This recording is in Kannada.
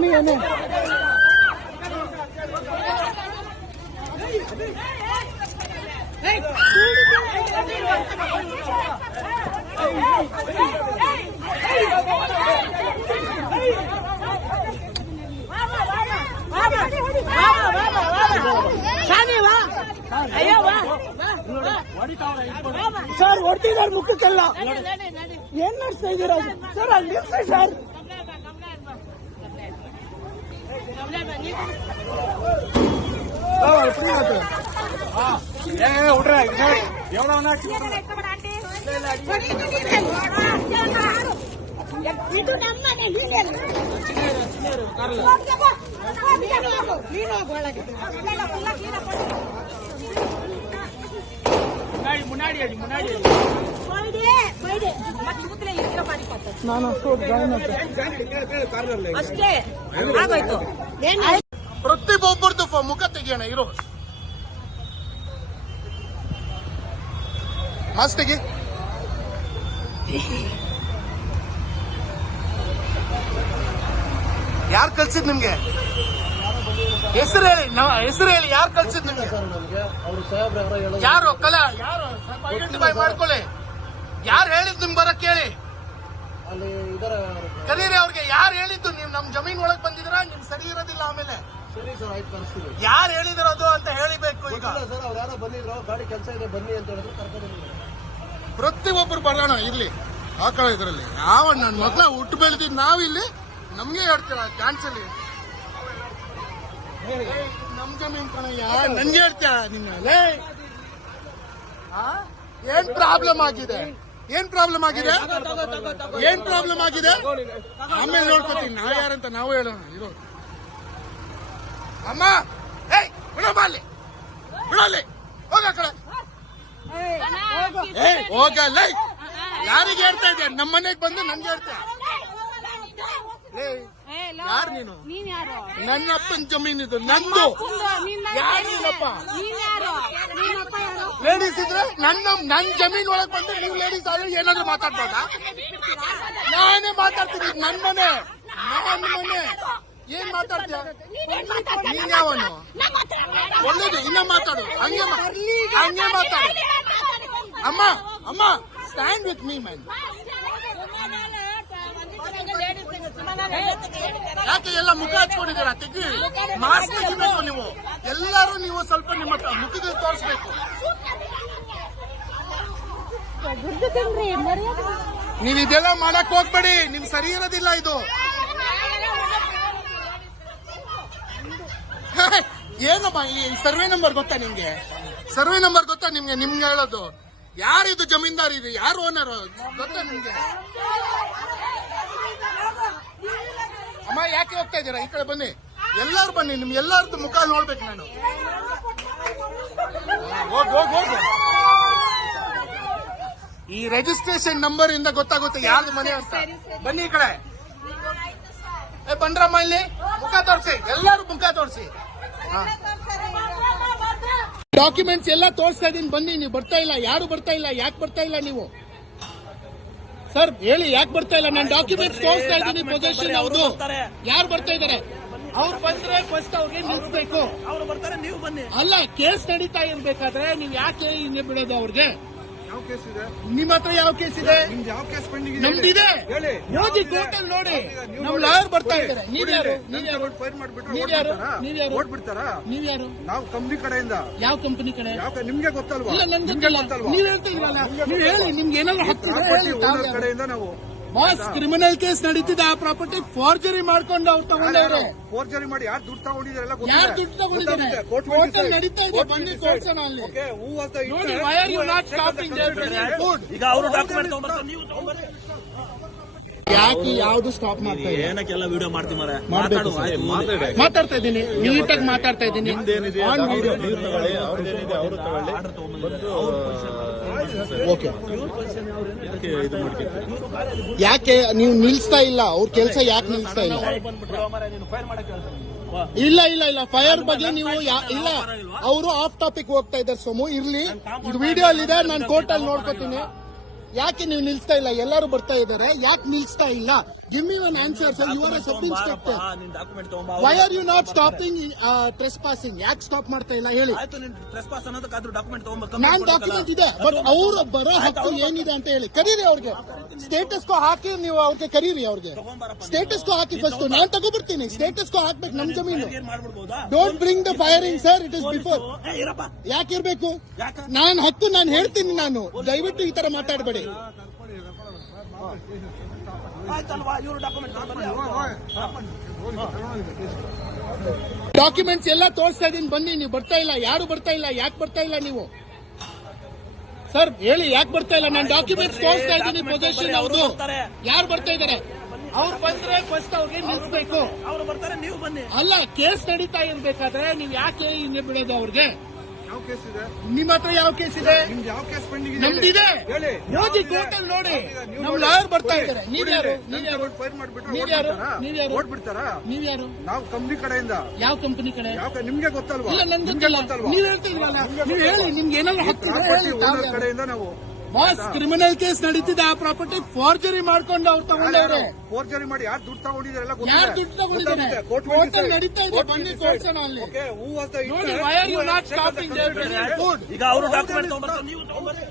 ಬನ್ನಿ ಏನೇ ಸರ್ ಹೊಡ್ತಿದ್ದಾರೆ ಮುಖಕ್ಕೆಲ್ಲ ಏನ್ ನಡೆಸ್ತಾ ಇದ್ದೀರಾ ಸರ್? ಅಲ್ಲಿ ನಿಲ್ಸಿ ಸರ್. ಇದು ನಮ್ಮನೆ ನಾನು ಅಷ್ಟೇ ಆಗೋಯ್ತು. ಪ್ರತಿಯೊಬ್ಬರದ್ದು ಮುಖ ತೆಗಿಯೋಣ. ಇರೋ ಮಾಸ್ ತೆಗಿ. ಯಾರು ಕಳ್ಸಿದ್ ನಿಮ್ಗೆ? ಹೆಸರು ಹೇಳಿ, ಹೆಸರು ಹೇಳಿ. ಯಾರು ಕಳ್ಸಿದ್ ನಿಮ್ಗೆ? ಯಾರು ಕಲಾ? ಯಾರು ಐಡೆಂಟಿಫೈ ಮಾಡ್ಕೊಳ್ಳಿ. ಯಾರು ಹೇಳಿದ್ ನಿಮ್ ಬರಕ್ ಹೇಳಿ. ಕರೀರಿ ಅವ್ರಿಗೆ. ಯಾರು ಹೇಳಿದ್ದು? ನೀವು ನಮ್ ಜಮೀನ್ ಒಳಗ್ ಬಂದಿದ್ರ? ನಿಮ್ ಸರಿ ಇರೋದಿಲ್ಲ. ಆಮೇಲೆ ಯಾರು ಹೇಳಿದಿರೋದು ಅಂತ ಹೇಳಿಬೇಕು. ಈಗ ಗಾಡಿ ಕೆಲಸ ಇದೆ ಬನ್ನಿ ಅಂತ ಹೇಳಿದ್ರು ಪ್ರತಿಯೊಬ್ಬರು ಬರೋಣ. ಇರ್ಲಿ ಹಾಕಳ ಇದ್ರಲ್ಲಿ ಯಾವ ನನ್ನ ಮಕ್ಳ ಹುಟ್ಟು ಬೆಳೆದಿದ್ ನಾವಿಲ್ಲಿ ನಮ್ಗೆ ಹೇಳ್ತೀರ ಕ್ಯಾನ್ಸಲ್. ನಮ್ ಜಮೀನ್ ಕಣಯ್ಯ, ನನ್ಗೆ ಹೇಳ್ತೀಯ ನಿನ್ನೆ. ಏನ್ ಪ್ರಾಬ್ಲಮ್ ಆಗಿದೆ? ಏನ್ ಪ್ರಾಬ್ಲಮ್ ಆಗಿದೆ? ಏನ್ ಪ್ರಾಬ್ಲಮ್ ಆಗಿದೆ? ಆಮೇಲೆ ನೋಡ್ಕೊತೀನಿ ನಾವ್ ಯಾರಂತ ನಾವು ಹೇಳೋಣ. ಇರೋ ಅಮ್ಮ, ಬಿಡಮ್ಮ, ಅಲ್ಲಿ ಬಿಡಲ್ಲಿ, ಹೋಗ ಕಡೆ ಹೋಗಲ್ಲ. ಯಾರಿಗೆ ಹೇಳ್ತಾ ಇದ್ದೆ? ನಮ್ಮ ಮನೆಗೆ ಬಂದು ನನ್ಗೆ ಹೇಳ್ತಾ? ಯಾರು ನೀನು? ನನ್ನ ಅಪ್ಪನ ಜಮೀನ್ ಇದು, ನಂದು. ಯಾರಿಲ್ಲಪ್ಪ ಲೇಡೀಸ್ ಇದ್ರೆ ನನ್ನ ಜಮೀನ್ ಒಳಗೆ ಬಂದು ನೀವು ಲೇಡೀಸ್ ಆದ್ರೆ ಏನಾದ್ರು ಮಾತಾಡ್ಬೋದಾ? ನಾನೇ ಮಾತಾಡ್ತೀನಿ. ನನ್ನ ಮನೆ, ನನ್ನ ಮನೆ. ಏನ್ ಮಾತಾಡ್ತೀಯ ನೀನ್? ಯಾವನು? ಒಳ್ಳೇದು ಇನ್ನ ಮಾತಾಡು. ಹಂಗೆ ಮಾತಾಡು. ಅಮ್ಮ, ಅಮ್ಮ, ಸ್ಟ್ಯಾಂಡ್ ವಿತ್ ಮೀ ಮ್ಯಾನ್. ಯಾಕೆ ಎಲ್ಲ ಮುಖ ಹಚ್ಕೊಂಡಿದ್ದೀರಾ? ತೆಗಿ, ಮಾಸ್ಕ್ ತೆಗಿಬೇಕು ನೀವು ಎಲ್ಲರೂ. ನೀವು ಸ್ವಲ್ಪ ನಿಮ್ಮ ಮುಖದ ತೋರಿಸ್ಬೇಕು. ನೀವ್ ಇದೆಲ್ಲ ಮಾಡಕ್ ಹೋಗ್ಬೇಡಿ. ನಿಮ್ ಸರಿ ಇರೋದಿಲ್ಲ ಇದು. ಏನಮ್ಮ ಈ ಸರ್ವೆ ನಂಬರ್ ಗೊತ್ತಾ ನಿಮ್ಗೆ? ಸರ್ವೆ ನಂಬರ್ ಗೊತ್ತಾ ನಿಮ್ಗೆ? ನಿಮ್ಗೆ ಹೇಳೋದು ಯಾರಿದು? ಜಮೀನ್ದಾರ್ ಇದು? ಯಾರು ಓನರ್ ಗೊತ್ತಾ ನಿಮ್ಗೆ? ಅಮ್ಮ ಯಾಕೆ ಹೋಗ್ತಾ ಇದ್ದೀರಾ? ಈ ಕಡೆ ಬನ್ನಿ, ಎಲ್ಲಾರು ಬನ್ನಿ. ನಿಮ್ ಎಲ್ಲಾರ್ದು ಮುಖ ನೋಡ್ಬೇಕು ನಾನು. ಹೋಗ್. ಈ ರಿಜಿಸ್ಟ್ರೇಷನ್ ನಂಬರ್ ಇಂದ ಗೊತ್ತಾಗುತ್ತೆ ಯಾರ್ದು ಮನೆ ಅಂತ. ಬನ್ನಿ ಈ ಕಡೆ. ಬಂದ್ರಮ್ಮ, ಇಲ್ಲಿ ಮುಖ ತೋರಿಸಿ. ಎಲ್ಲಾರು ಮುಖ ತೋರಿಸಿ. ಡಾಕ್ಯುಮೆಂಟ್ಸ್ ಎಲ್ಲ ತೋರಿಸ್ತಾ ಇದೀನಿ. ಬನ್ನಿ. ನೀವು ಬರ್ತಾ ಇಲ್ಲ. ಯಾರು ಬರ್ತಾ ಇಲ್ಲ? ಯಾಕೆ ಬರ್ತಾ ಇಲ್ಲ ನೀವು? ಸರ್ ಹೇಳಿ, ಯಾಕೆ ಬರ್ತಾ ಇಲ್ಲ? ನಾನು ಡಾಕ್ಯುಮೆಂಟ್ಸ್ ತೋರಿಸ್ತಾ ಇದ್ದೀನಿ. ಪೊಸಿಷನ್ ಅವ್ರದ್ದು. ಯಾರು ಬರ್ತಾ ಇದಾರೆ? ಅವ್ರು ಬಂದ್ರೆ ಫಸ್ಟ್ ಅವ್ರಿಗೆ ನಿಲ್ಸ್ಬೇಕು. ಅವ್ರು ಬರ್ತಾರೆ, ನೀವು ಬನ್ನಿ. ಅಲ್ಲ, ಕೇಸ್ ನಡೀತಾ ಇರ್ಬೇಕಾದ್ರೆ ನೀವ್ ಯಾಕೆ ಹಿಂದೆ ಬಿಡೋದು ಅವ್ರಿಗೆ? ಯಾವ ಕೇಸ್ ಇದೆ ನಿಮ್ಮ ಹತ್ರ? ಯಾವ ಕೇಸ್ ಇದೆ? ಯಾವ ಕೇಸ್ ಪೆಂಡಿಂಗ್ ಇದೆ? ನಮ್ದಿದೆ. ಹೋಗಿ ಕೋರ್ಟಲ್ಲಿ ನೋಡಿ. ನಮ್ ಲಾಯರ್ ಬರ್ತಾ ಇದ್ದಾರೆ. ನೀವ್ಯಾರು? ಫೈರ್ ಮಾಡ್ಬಿಟ್ರೆ ಓಡ್ಬಿಡ್ತಾರಾ? ನೀವ್ಯಾರು? ನಾವು ಕಂಪ್ನಿ ಕಡೆಯಿಂದ. ಯಾವ ಕಂಪನಿ ಕಡೆ? ನಿಮ್ಗೆ ಗೊತ್ತಲ್ವಾ? ಇಲ್ಲ, ನನ್ಗೆ ಗೊತ್ತಲ್ಲ. ನೀವ್ ಹೇಳ್ತಾ ಇದ್ರಲ್ಲ, ನೀವ್ ಹೇಳಿ. ನಿಮ್ಗೆ ಏನಾದ್ರು ಹಕ್ಕಿದೆ ಹೇಳಿ. ಕಡೆಯಿಂದ ನಾವು ಬಾಸ್, ಕ್ರಿಮಿನಲ್ ಕೇಸ್ ನಡೀತಿದೆ. ಆ ಪ್ರಾಪರ್ಟಿ ಫೋರ್ಜರಿ ಮಾಡ್ಕೊಂಡು ಅವ್ರು ತಗೊಂಡವ್ರೆ. ಫೋರ್ಜರಿ ಮಾಡಿ ಯಾರು ದುಡ್ಡು ತಗೊಂಡಿದ್ದಾರೆ? ಯಾರು ದುಡ್ಡು ತಗೊಂಡಿದ್ದಾರೆ? ಕೋರ್ಟ್ ನಡೀತಾ ಇದೆ. ಬನ್ನಿ ತೋರ್ಸೋಣ ಅಲ್ಲಿ. ನೋಡಿ, why are you not stopping there food? ಈಗ ಅವರು ಡಾಕ್ಯುಮೆಂಟ್ ತಗೊಂಡ್ಬರ್ತಾರೆ, ನೀವು ತಗೊಂಡ್ಬರ್ರಿ. ಯಾಕೆ ಯಾವ್ದು ಸ್ಟಾಪ್ ಮಾಡ್ತಾ ಇಲ್ಲ? ಏನಕ್ಕೆಲ್ಲ ವಿಡಿಯೋ ಮಾಡ್ತೀವಿ ಮಾರೆ? ಮಾತಾಡ್ತಾ ಇದ್ದೀನಿ, ನೀಟಾಗಿ ಮಾತಾಡ್ತಾ ಇದ್ದೀನಿ. ಓಕೆ, ಯಾಕೆ ನೀವು ನಿಲ್ಸ್ತಾ ಇಲ್ಲ? ಅವ್ರ ಕೆಲಸ ಯಾಕೆ ನಿಲ್ಸ್ತಾ ಇಲ್ಲ? ಇಲ್ಲ, ಫೈರ್ ಬಗ್ಗೆ ನೀವು ಇಲ್ಲ. ಅವರು ಆಫ್ ಟಾಪಿಕ್ ಹೋಗ್ತಾ ಇದ್ದಾರೆ. ಸೋಮು ಇರ್ಲಿ, ಇದು ವಿಡಿಯೋ ಅಲ್ಲಿದೆ. ನಾನು ಕೋರ್ಟ್ ಅಲ್ಲಿ ನೋಡ್ಕೋತೀನಿ. ಯಾಕೆ ನೀವು ನಿಲ್ಸ್ತಾ ಇಲ್ಲ? ಎಲ್ಲರೂ ಬರ್ತಾ ಇದ್ದಾರೆ. ಯಾಕೆ ನಿಲ್ಸ್ತಾ ಇಲ್ಲ? Give me one answer sir. You are a sub inspector. ನಿನ್ ಡಾಕ್ಯುಮೆಂಟ್ ತಗೊಂಬ. Why are you not stopping trespassing? ಯಾಕೆ ಸ್ಟಾಪ್ ಮಾಡ್ತಾ ಇಲ್ಲ ಹೇಳಿ? ಆಯ್ತು ನಿನ್ ಟ್ರೆಸ್ ಪಾಸ್ ಅನ್ನೋದಕ್ಕಾದ್ರೂ ಡಾಕ್ಯುಮೆಂಟ್ ತಗೊಂಬ. ನಾನ್ ಡಾಕ್ಯುಮೆಂಟ್ ಇದೆ, ಬಟ್ ಅವ್ರು ಬರೋ ಹಕ್ಕು ಏನಿದೆ ಅಂತ ಹೇಳಿ ಕರೀರಿ ಅವ್ರಿಗೆ. ಸ್ಟೇಟಸ್ ಕೋ ಹಾಕಿ ನೀವು ಅವ್ರಿಗೆ ಕರೀರಿ. ಅವ್ರಿಗೆ ಸ್ಟೇಟಸ್ ಕೋ ಹಾಕಿ ಫಸ್ಟ್. ನಾನ್ ತಗೋಬಿಡ್ತೀನಿ. ಸ್ಟೇಟಸ್ ಕೋ ಹಾಕ್ಬೇಕು ನಮ್ ಜಮೀನು. ಏನ್ ಮಾಡ್ಬಿಡ್ಬೋದಾ? Don't bring the firing sir, it is before. ಇರಪ್ಪ. ಯಾಕಿರ್ಬೇಕು? ಯಾಕ? ನಾನ್ ಹಕ್ಕು ನಾನು ಹೇಳ್ತೀನಿ. ನಾನು ದಯವಿಟ್ಟು ಈ ತರ ಮಾತಾಡಬೇಡಿ. ಆಯ್ತಲ್ವಾ, ಇವ್ರು ಡಾಕ್ಯುಮೆಂಟ್ ಡಾಕ್ಯುಮೆಂಟ್ಸ್ ಎಲ್ಲ ತೋರಿಸ್ತಾ ಇದೀನಿ, ಬನ್ನಿ. ನೀವು ಬರ್ತಾ ಇಲ್ಲ, ಯಾರು ಬರ್ತಾ ಇಲ್ಲ. ಯಾಕೆ ಬರ್ತಾ ಇಲ್ಲ ನೀವು ಸರ್ ಹೇಳಿ? ಯಾಕೆ ಬರ್ತಾ ಇಲ್ಲ? ನಾನು ಡಾಕ್ಯುಮೆಂಟ್ಸ್ ತೋರಿಸ್ತಾ ಇದ್ದೀನಿ. ಪೊಸಿಷನ್ ಅವ್ರದ್ದು. ಯಾರು ಬರ್ತಾ ಇದಾರೆ? ಅವ್ರು ಬಂದ್ರೆ ಫಸ್ಟ್ ಅವ್ರಿಗೆ ನಿಲ್ಸ್ಬೇಕು. ಅವ್ರು ಬರ್ತಾರೆ, ನೀವು ಬನ್ನಿ. ಅಲ್ಲ, ಕೇಸ್ ನಡೀತಾ ಇರ್ಬೇಕಾದ್ರೆ ನೀವು ಯಾಕೆ ಹಿಂಗೆ ಬಿಡೋದು ಅವ್ರಿಗೆ? ಯಾವ ಕೇಸ್ ಇದೆ ನಿಮ್ಮ ಹತ್ರ? ಯಾವ ಕೇಸ್ ಇದೆ? ನಿಮ್ದು ಯಾವ ಕೇಸ್ ಪೆಂಡಿಂಗ್ ಇದೆ? ನಮ್ದಿದೆ. ಹೇಳಿ. ಹೋಗಿ ಕೋರ್ಟಲ್ಲಿ ನೋಡಿ. ನಮ್ ಲಾಯರ್ ಬರ್ತಾ ಇದ್ದಾರೆ. ನೀವ್ಯಾರು? ಫೈರ್ ಮಾಡ್ಬಿಟ್ರೆ ನೀವ್ಯಾರು? ಓಡ್ಬಿಡ್ತಾರಾ? ನೀವ್ಯಾರು? ನಾವು ಕಂಪ್ನಿ ಕಡೆಯಿಂದ. ಯಾವ ಕಂಪನಿ ಕಡೆ? ನಿಮ್ಗೆ ಗೊತ್ತಲ್ವಾ? ಇಲ್ಲ, ನನ್ಗೆ ನಿಮ್ಗೆ ಗೊತ್ತಿಲ್ಲ. ಗೊತ್ತಲ್ವಾ? ನೀವ್ ಹೇಳ್ತಿದ್ರಲ್ಲ, ನೀವು ಹೇಳಿ. ನಿಮ್ಗೆ ಏನಾದ್ರು ಹಕ್ಕಿದೆ ಹೇಳಿ. ಓನರ್ ಕಡೆಯಿಂದ ನಾವು ಬಾಸ್, ಕ್ರಿಮಿನಲ್ ಕೇಸ್ ನಡೀತಿದೆ. ಆ ಪ್ರಾಪರ್ಟಿ ಫೋರ್ಜರಿ ಮಾಡ್ಕೊಂಡು ಅವ್ರು ತಗೊಂಡವ್ರೆ. ಫೋರ್ಜರಿ ಮಾಡಿ ಯಾರು ದುಡ್ಡು ತಗೊಂಡಿದ್ದಾರೆ ಯಾರು ದುಡ್ಡು ತಗೊಂಡಿದ್ದಾರೆ? ಕೋರ್ಟಲ್ಲಿ ನಡೀತಾ ಇದೆ. ಬನ್ನಿ ತೋರ್ಸೋಣ ಅಲ್ಲಿ. ನೋಡಿ. Why are you not stopping there? ಈಗ ಅವರು ಡಾಕ್ಯುಮೆಂಟ್ ತಗೊಂಡ್ಬರ್ತಾರೆ, ನೀವು ತಗೊಂಡ್ಬರ್ರಿ.